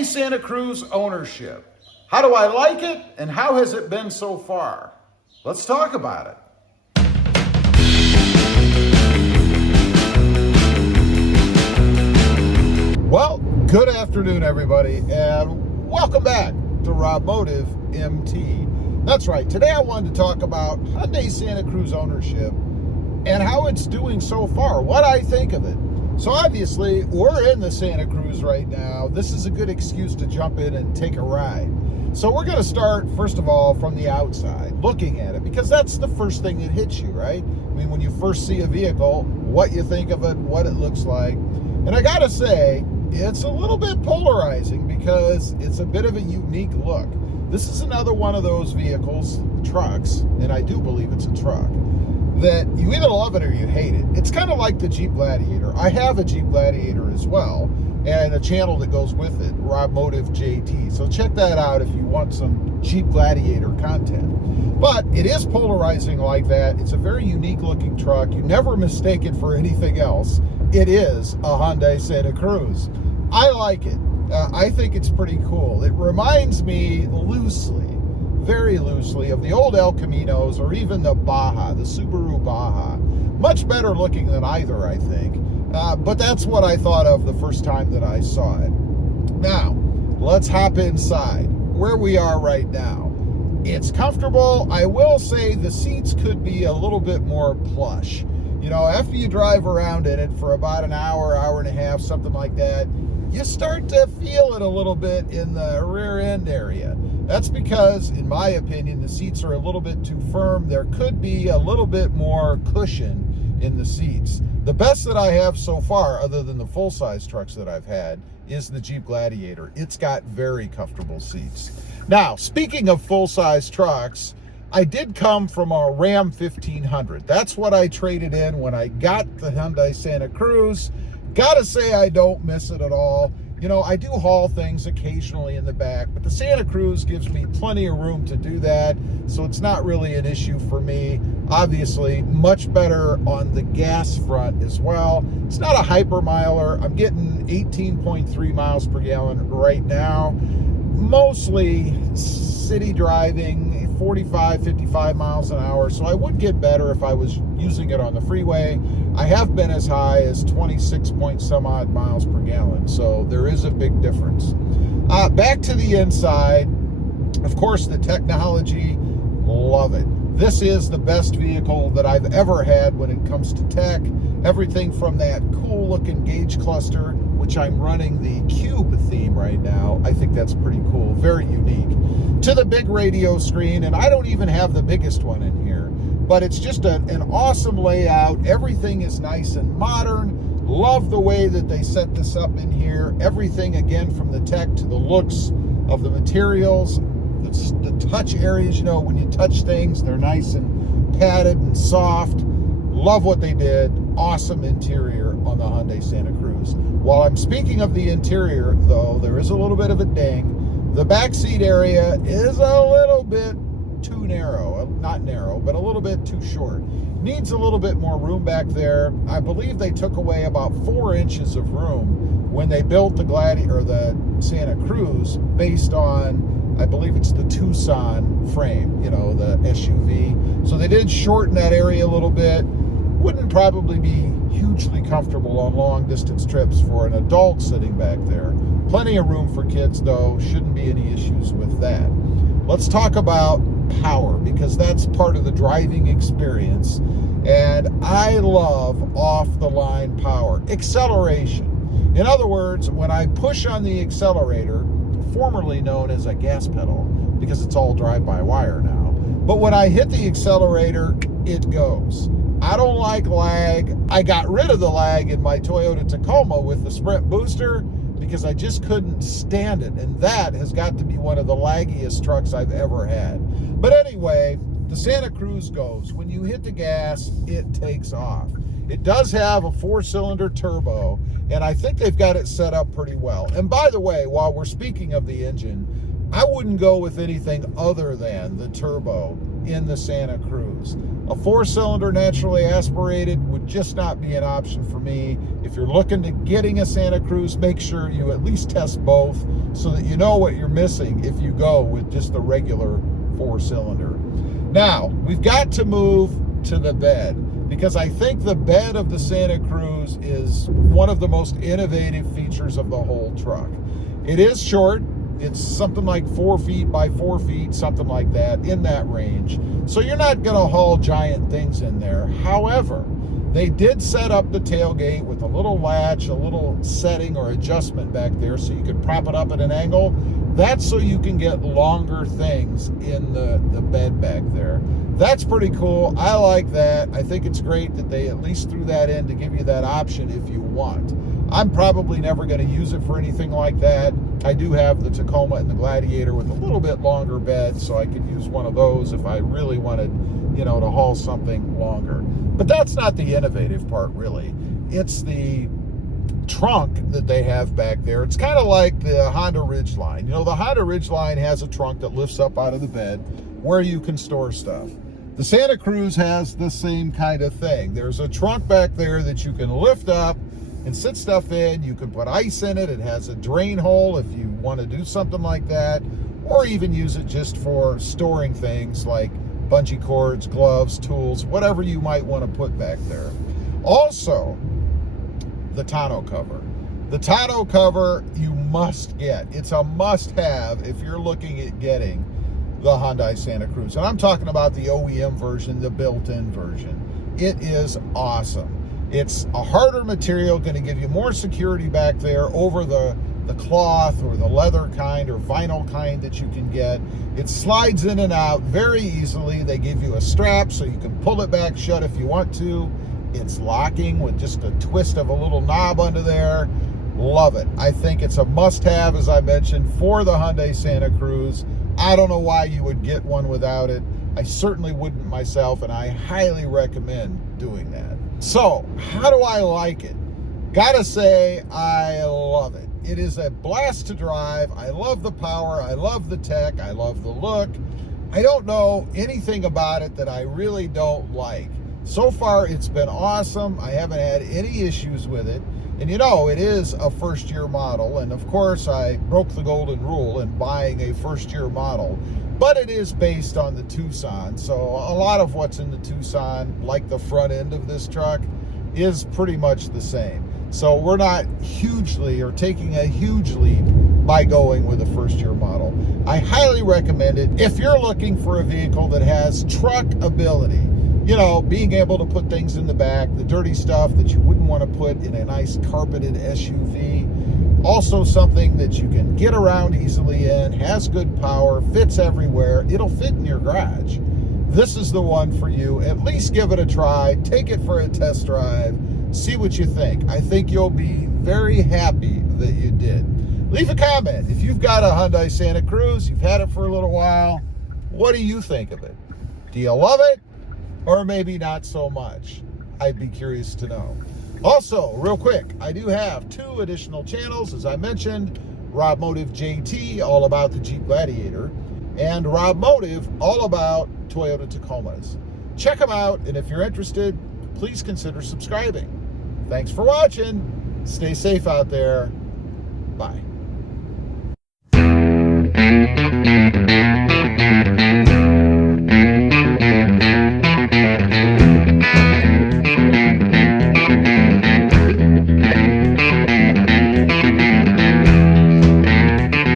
Hyundai Santa Cruz ownership. How do I like it and how has it been so far? Let's talk about it. Well, good afternoon everybody and welcome back to Rob Motive MT. That's right, today I wanted to talk about Hyundai Santa Cruz ownership and how it's doing so far, what I think of it. So obviously, we're in the Santa Cruz right now. This is a good excuse to jump in and take a ride. So we're gonna start, first of all, from the outside, looking at it, because that's the first thing that hits you, right? I mean, when you first see a vehicle, what you think of it, what it looks like. And I gotta say, it's a little bit polarizing because it's a bit of a unique look. This is another one of those vehicles, trucks, and I do believe it's a truck, that you either love it or you hate it. It's kind of like the Jeep Gladiator. I have a Jeep Gladiator as well, and a channel that goes with it, Rob Motive JT. So check that out if you want some Jeep Gladiator content. But it is polarizing like that. It's a very unique looking truck. You never mistake it for anything else. It is a Hyundai Santa Cruz. I like it. I think it's pretty cool. It reminds me loosely, very loosely, of the old El Caminos or even the Baja, the Subaru Baja. Much better looking than either, I think. But that's what I thought of the first time that I saw it. Now, let's hop inside where we are right now. It's comfortable. I will say the seats could be a little bit more plush. You know, after you drive around in it for about an hour, hour and a half, something like that, you start to feel it a little bit in the rear end area. That's because, in my opinion, the seats are a little bit too firm. There could be a little bit more cushion in the seats. The best that I have so far, other than the full-size trucks that I've had, is the Jeep Gladiator. It's got very comfortable seats. Now, speaking of full-size trucks, I did come from a Ram 1500. That's what I traded in when I got the Hyundai Santa Cruz. Gotta say I don't miss it at all. You know, I do haul things occasionally in the back, but the Santa Cruz gives me plenty of room to do that, so it's not really an issue for me. Obviously, much better on the gas front as well. It's not a hyper miler. I'm getting 18.3 miles per gallon right now. Mostly city driving, 45, 55 miles an hour, so I would get better if I was using it on the freeway. I have been as high as 26 point some odd miles per gallon, so there is a big difference. Back to the inside, of course, the technology, love it. This is the best vehicle that I've ever had when it comes to tech. Everything from that cool looking gauge cluster, which I'm running the Cube theme right now. I think that's pretty cool, very unique. To the big radio screen, and I don't even have the biggest one in here, but it's just an awesome layout. Everything is nice and modern. Love the way that they set this up in here. Everything, again, from the tech to the looks of the materials, the touch areas, you know, when you touch things, they're nice and padded and soft. Love what they did. Awesome interior on the Hyundai Santa Cruz. While I'm speaking of the interior, though, there is a little bit of a ding. The back seat area is a little bit too narrow. Not narrow, but a little bit too short. Needs a little bit more room back there. I believe they took away about 4 inches of room when they built the Gladiator or the Santa Cruz based on, I believe it's the Tucson frame, you know, the SUV. So they did shorten that area a little bit. Wouldn't probably be hugely comfortable on long distance trips for an adult sitting back there. Plenty of room for kids though, shouldn't be any issues with that. Let's talk about power, because that's part of the driving experience. And I love off-the-line power. Acceleration. In other words, when I push on the accelerator, formerly known as a gas pedal, because it's all drive-by-wire now, but when I hit the accelerator, it goes. I don't like lag. I got rid of the lag in my Toyota Tacoma with the Sprint booster because I just couldn't stand it. And that has got to be one of the laggiest trucks I've ever had. But anyway, the Santa Cruz goes. When you hit the gas, it takes off. It does have a 4-cylinder turbo, and I think they've got it set up pretty well. And by the way, while we're speaking of the engine, I wouldn't go with anything other than the turbo in the Santa Cruz. A 4-cylinder naturally aspirated would just not be an option for me. If you're looking to getting a Santa Cruz, make sure you at least test both so that you know what you're missing if you go with just the regular 4-cylinder. Now, we've got to move to the bed, because I think the bed of the Santa Cruz is one of the most innovative features of the whole truck. It is short. It's something like 4 feet by 4 feet, something like that, in that range. So you're not going to haul giant things in there. However, they did set up the tailgate with a little latch, a little setting or adjustment back there so you could prop it up at an angle. That's so you can get longer things in the bed back there. That's pretty cool. I like that. I think it's great that they at least threw that in to give you that option if you want. I'm probably never going to use it for anything like that. I do have the Tacoma and the Gladiator with a little bit longer bed, so I could use one of those if I really wanted, to haul something longer. But that's not the innovative part, really. It's the trunk that they have back there. It's kind of like the Honda Ridgeline. The Honda Ridgeline has a trunk that lifts up out of the bed where you can store stuff. The Santa Cruz has the same kind of thing. There's a trunk back there that you can lift up and sit stuff in. You can put ice in it. It has a drain hole if you want to do something like that, or even use it just for storing things like bungee cords, gloves, tools, whatever you might want to put back there. Also, the tonneau cover. The tonneau cover you must get. It's a must-have if you're looking at getting the Hyundai Santa Cruz. And I'm talking about the OEM version, the built-in version. It is awesome. It's a harder material, going to give you more security back there over the cloth or the leather kind or vinyl kind that you can get. It slides in and out very easily. They give you a strap so you can pull it back shut if you want to. It's locking with just a twist of a little knob under there. Love it. I think it's a must-have, as I mentioned, for the Hyundai Santa Cruz. I don't know why you would get one without it. I certainly wouldn't myself, and I highly recommend doing that. So, how do I like it? Gotta say, I love it. It is a blast to drive. I love the power. I love the tech. I love the look. I don't know anything about it that I really don't like. So far, it's been awesome. I haven't had any issues with it. And it is a first-year model. And of course, I broke the golden rule in buying a first-year model. But it is based on the Tucson. So a lot of what's in the Tucson, like the front end of this truck, is pretty much the same. So we're not taking a huge leap by going with a first-year model. I highly recommend it if you're looking for a vehicle that has truck ability. Being able to put things in the back, the dirty stuff that you wouldn't want to put in a nice carpeted SUV. Also something that you can get around easily in, has good power, fits everywhere. It'll fit in your garage. This is the one for you. At least give it a try. Take it for a test drive. See what you think. I think you'll be very happy that you did. Leave a comment. If you've got a Hyundai Santa Cruz, you've had it for a little while, what do you think of it? Do you love it? Or maybe not so much? I'd be curious to know. Also, real quick, I do have 2 additional channels. As I mentioned, Rob Motive JT, all about the Jeep Gladiator, and Rob Motive, all about Toyota Tacomas. Check them out, and if you're interested, please consider subscribing. Thanks for watching. Stay safe out there. Bye.